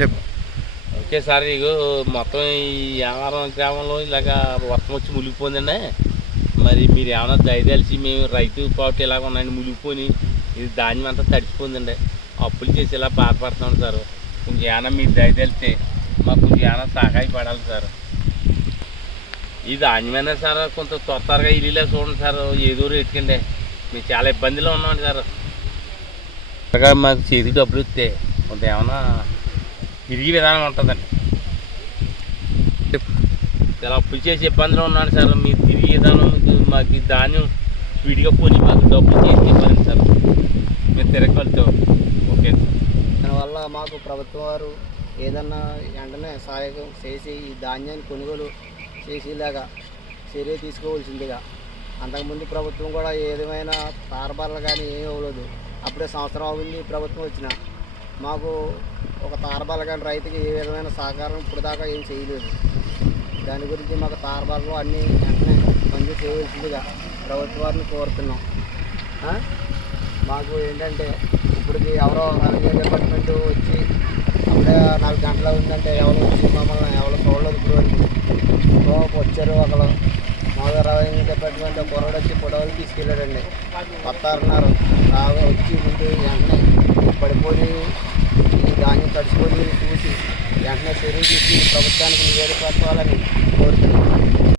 చెప్పు. Okay sir ఇగో మొత్తం ఈ యావరం గ్రామంలో ఇలాగ వర్షం వచ్చి మునిగిపోయిందండి. మరి మీరు ఏమైనా దయదలిసి మేము రైతు పాటు ఇలాగ ఉన్నాయండి మునిగిపోయి ఇది ధాన్యం అంతా తడిచిపోయిందండి అప్పులు చేసి ఇలా బాధపడుతున్నాం సార్. కొంచెం ఏమైనా మీరు దయదలిస్తే మాకు కొంచెం ఏమైనా సహాయపడాలి సార్. ఈ ధాన్యమైనా సార్ కొంత త్వర త్వరగా ఇల్లులా చూడండి సార్. ఏదో రేటుకండి మేము చాలా ఇబ్బందిలో ఉన్నామండి సార్. మాకు చేతికి డబ్బులు ఇస్తే కొంత ఏమైనా తిరిగి విధానం ఉంటుందండి. చాలా అప్పులు చేసి ఇబ్బందులు ఉన్నాను సార్. మీరు తిరిగి విధానం మీకు ధాన్యం స్పీడ్గా కొని మాకు డబ్బులు చేసి ఇవ్వాలండి సార్. మేము తిరగలుగుతాం ఓకే. సార్ దానివల్ల మాకు ప్రభుత్వం వారు ఏదన్నా వెంటనే సహాయం చేసి ఈ ధాన్యాన్ని కొనుగోలు చేసేలాగా చర్య తీసుకోవాల్సిందిగా. అంతకుముందు ప్రభుత్వం కూడా ఏదేమైనా తారబార్లు కానీ ఏమీ ఇవ్వలేదు అప్పుడే సంవత్సరం అవుతుంది ప్రభుత్వం వచ్చిన. మాకు ఒక తారబాల కానీ రైతుకి ఏ విధమైన సహకారం ఇప్పుడు దాకా ఏం చేయలేదు. దాని గురించి మాకు తారబాలలో అన్నీ వెంటనే మంజూరు చేయవలసిందిగా ప్రభుత్వాన్ని కోరుతున్నాం. మాకు ఏంటంటే ఇప్పటికి ఎవరో రెవెన్యూ డిపార్ట్మెంట్ వచ్చి అప్పుడే నాలుగు గంటలు ఉందంటే ఎవరు వచ్చి మమ్మల్ని ఎవరు చూడలేదు ఇప్పుడు వచ్చారు ఒకరు మామూలుగా రెవెన్యూ డిపార్ట్మెంట్ కుర్రాడు వచ్చి పొడవలు తీసుకెళ్ళాడండి వస్తారన్నారు రాగా వచ్చి ముందు తడుచుకొని చూసి వెంటనే చర్య తీసుకుని ప్రభుత్వానికి నివేదిక పెట్టాలని కోరుతున్నాను